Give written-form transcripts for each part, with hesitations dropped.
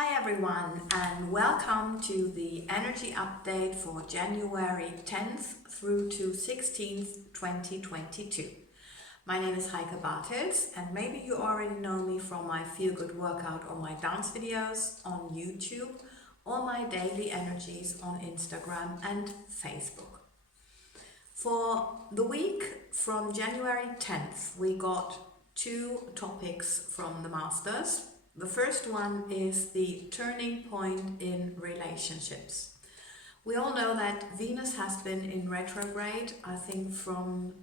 Hi everyone, and welcome to the energy update for January 10th through to 16th, 2022. My name is Heike, and maybe you already know me from my feel good workout or my dance videos on YouTube or my daily energies on Instagram and Facebook. For the week from January 10th, we got two topics from the Masters. The first one is the turning point in relationships. We all know that Venus has been in retrograde, I think from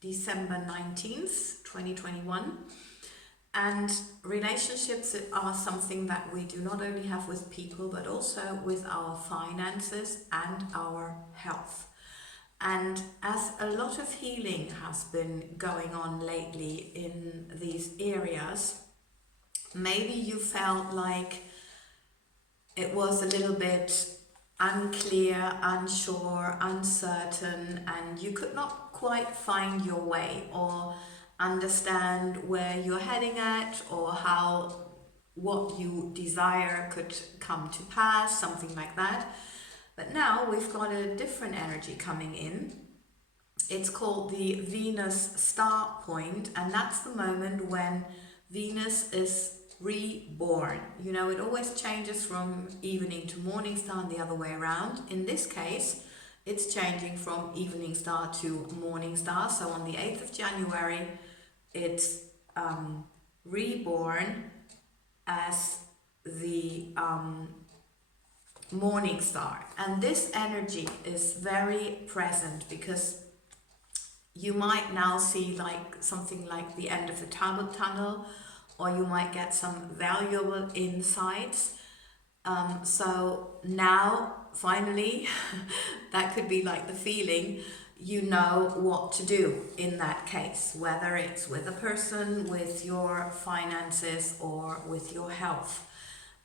December 19th, 2021. And relationships are something that we do not only have with people, but also with our finances and our health. And as a lot of healing has been going on lately in these areas, maybe you felt like it was a little bit unclear, unsure, uncertain, and you could not quite find your way or understand where you're heading at or how what you desire could come to pass, something like that. But now we've got a different energy coming in. It's called the Venus star point, and that's the moment when Venus is reborn. You know, it always changes from evening to morning star and the other way around. In this case, it's changing from evening star to morning star. So on the 8th of January, it's reborn as the morning star. And this energy is very present because you might now see like something like the end of the tunnel, or you might get some valuable insights. So now, finally, that could be like the feeling, you know what to do in that case, whether it's with a person, with your finances, or with your health.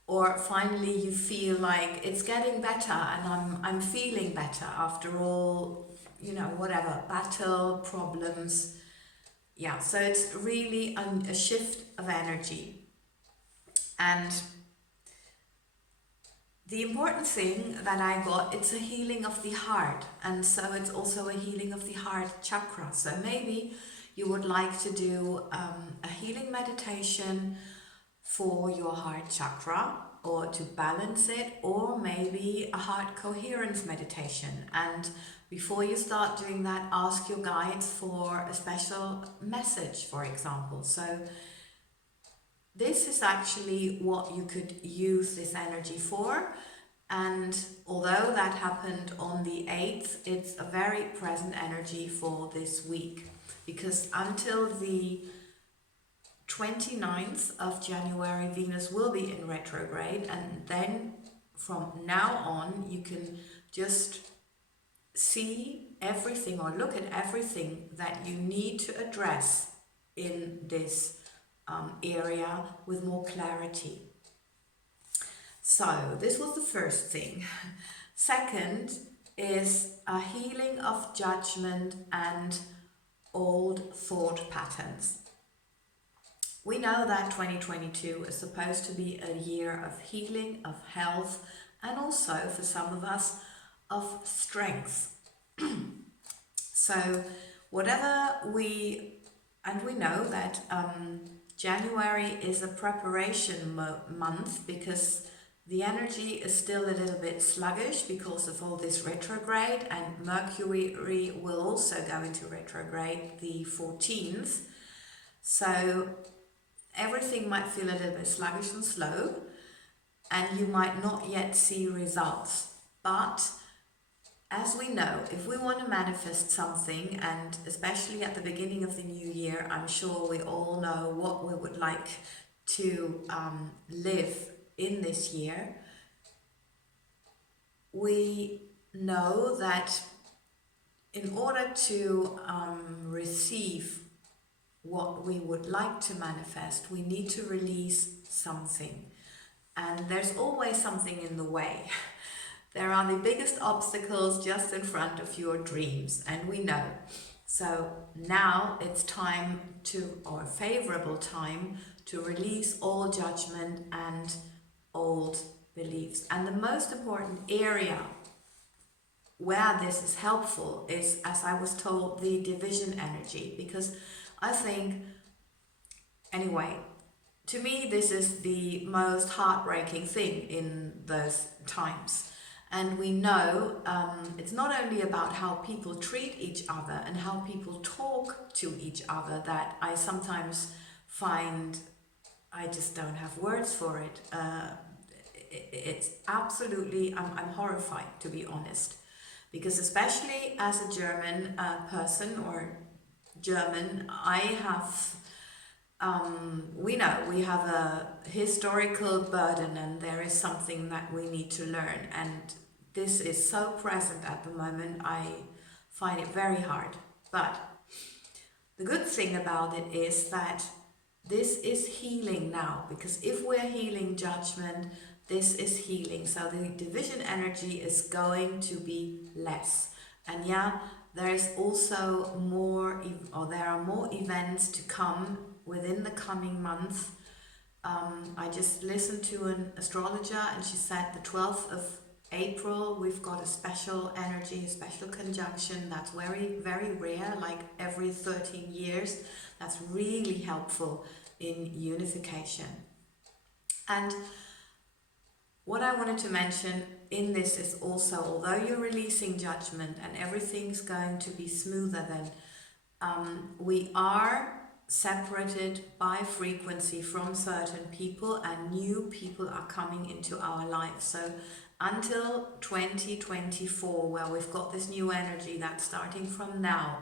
Or finally you feel like it's getting better and I'm feeling better after all, you know, whatever, battle, problems. Yeah, so it's really a shift of energy. And the important thing that I got, it's a healing of the heart. And so it's also a healing of the heart chakra. So maybe you would like to do a healing meditation for your heart chakra, or to balance it, or maybe a heart coherence meditation. And before you start doing that, ask your guides for a special message, for example. So this is actually what you could use this energy for. And although that happened on the 8th, it's a very present energy for this week, because until the 29th of January, Venus will be in retrograde, and then from now on you can just see everything or look at everything that you need to address in this area with more clarity. So this was the first thing. Second is a healing of judgment and old thought patterns. We know that 2022 is supposed to be a year of healing, of health, and also for some of us of strength. So whatever we know that January is a preparation month, because the energy is still a little bit sluggish because of all this retrograde, and Mercury will also go into retrograde the 14th. So everything might feel a little bit sluggish and slow, and you might not yet see results. But as we know, if we want to manifest something, and especially at the beginning of the new year, I'm sure we all know what we would like to live in this year. We know that in order to receive what we would like to manifest, we need to release something. And there's always something in the way. There are the biggest obstacles just in front of your dreams, and we know. So now it's time to, or a favorable time, to release all judgment and old beliefs. And the most important area where this is helpful is, as I was told, the division energy, because I think, anyway, to me this is the most heartbreaking thing in those times. And we know it's not only about how people treat each other and how people talk to each other that I sometimes find I just don't have words for it. It's absolutely, I'm horrified, to be honest. Because especially as a German person or German, I have, we know we have a historical burden and there is something that we need to learn. And this is so present at the moment, I find it very hard. But the good thing about it is that this is healing now, because if we're healing judgment, this is healing. So the division energy is going to be less. And yeah, there is also more, or there are more events to come within the coming month. I just listened to an astrologer and she said the 12th of April we've got a special energy, a special conjunction that's very, very rare, like every 13 years. That's really helpful in unification. And what I wanted to mention in this is also, although you're releasing judgment and everything's going to be smoother, then we are separated by frequency from certain people and new people are coming into our lives. So until 2024, where we've got this new energy that's starting from now,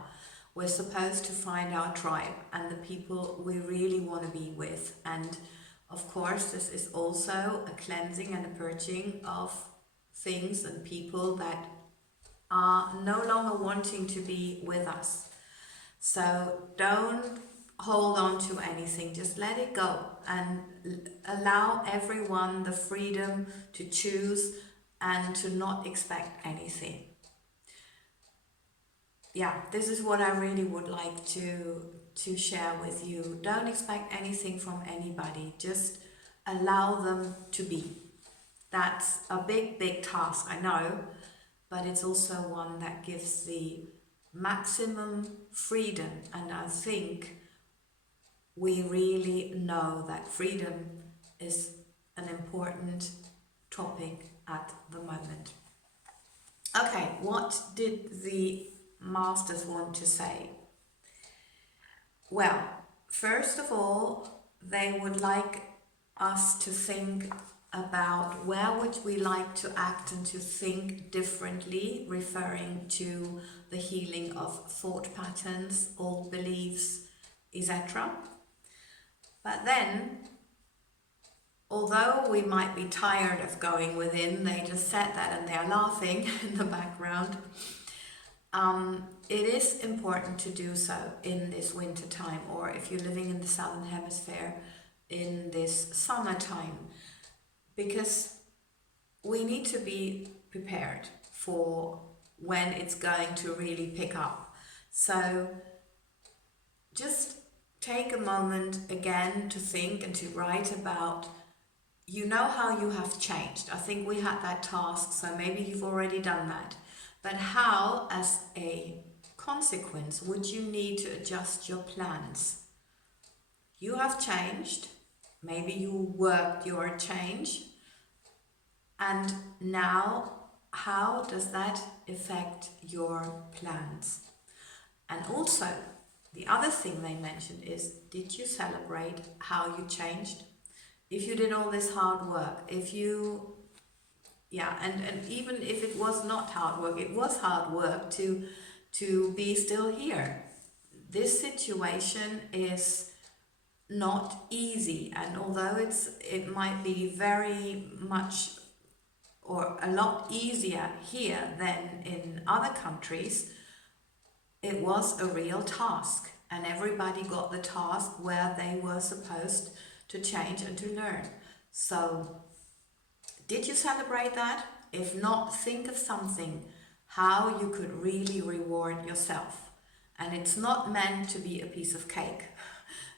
we're supposed to find our tribe and the people we really want to be with. And of course, this is also a cleansing and a purging of things and people that are no longer wanting to be with us. So don't hold on to anything, just let it go and allow everyone the freedom to choose and to not expect anything. Yeah, this is what I really would like to share with you. Don't expect anything from anybody, just allow them to be. That's a big, big task, I know, but it's also one that gives the maximum freedom. And I think we really know that freedom is an important topic at the moment. Okay, what did the masters want to say? Well, first of all, they would like us to think about where would we like to act and to think differently, referring to the healing of thought patterns, old beliefs, etc. But then, although we might be tired of going within, they just said that and they are laughing in the background. It is important to do so in this winter time, or if you're living in the southern hemisphere in this summertime, because we need to be prepared for when it's going to really pick up. So just take a moment again to think and to write about, you know, how you have changed. I think we had that task, so maybe you've already done that. But how, as a consequence, would you need to adjust your plans? You have changed. Maybe you worked your change. And now, how does that affect your plans? And also, the other thing they mentioned is, did you celebrate how you changed? If you did all this hard work, if you, and even if it was not hard work, it was hard work to be still here. This situation is not easy, and although it might be very much or a lot easier here than in other countries, it was a real task, and everybody got the task where they were supposed to change and to learn. So, did you celebrate that? If not, think of something, how you could really reward yourself. And it's not meant to be a piece of cake,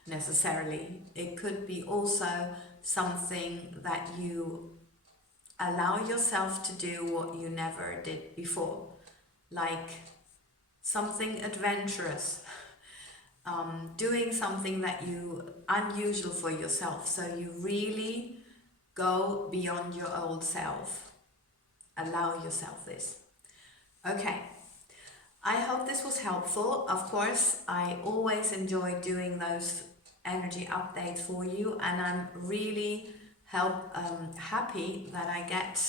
necessarily. It could be also something that you allow yourself to do what you never did before, like something adventurous, doing something that you unusual for yourself, so you really go beyond your old self. Allow yourself this. Okay, I hope this was helpful. Of course, I always enjoy doing those energy updates for you, and I'm really happy that I get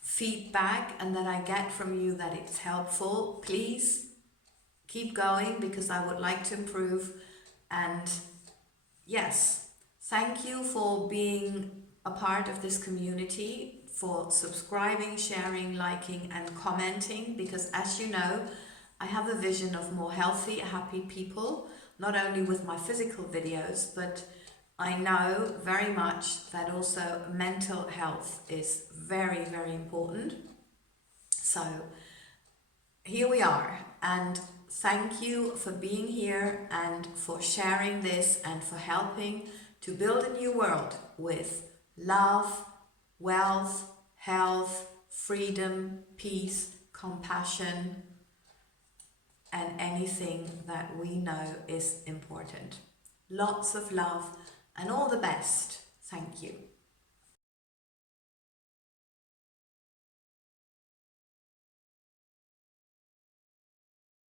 feedback and that I get from you that it's helpful. Please keep going, because I would like to improve. And yes, thank you for being a part of this community, for subscribing, sharing, liking and commenting, because as you know, I have a vision of more healthy, happy people, not only with my physical videos, but I know very much that also mental health is very, very important. So here we are, and thank you for being here and for sharing this and for helping to build a new world with love, wealth, health, freedom, peace, compassion, and anything that we know is important. Lots of love and all the best. Thank you.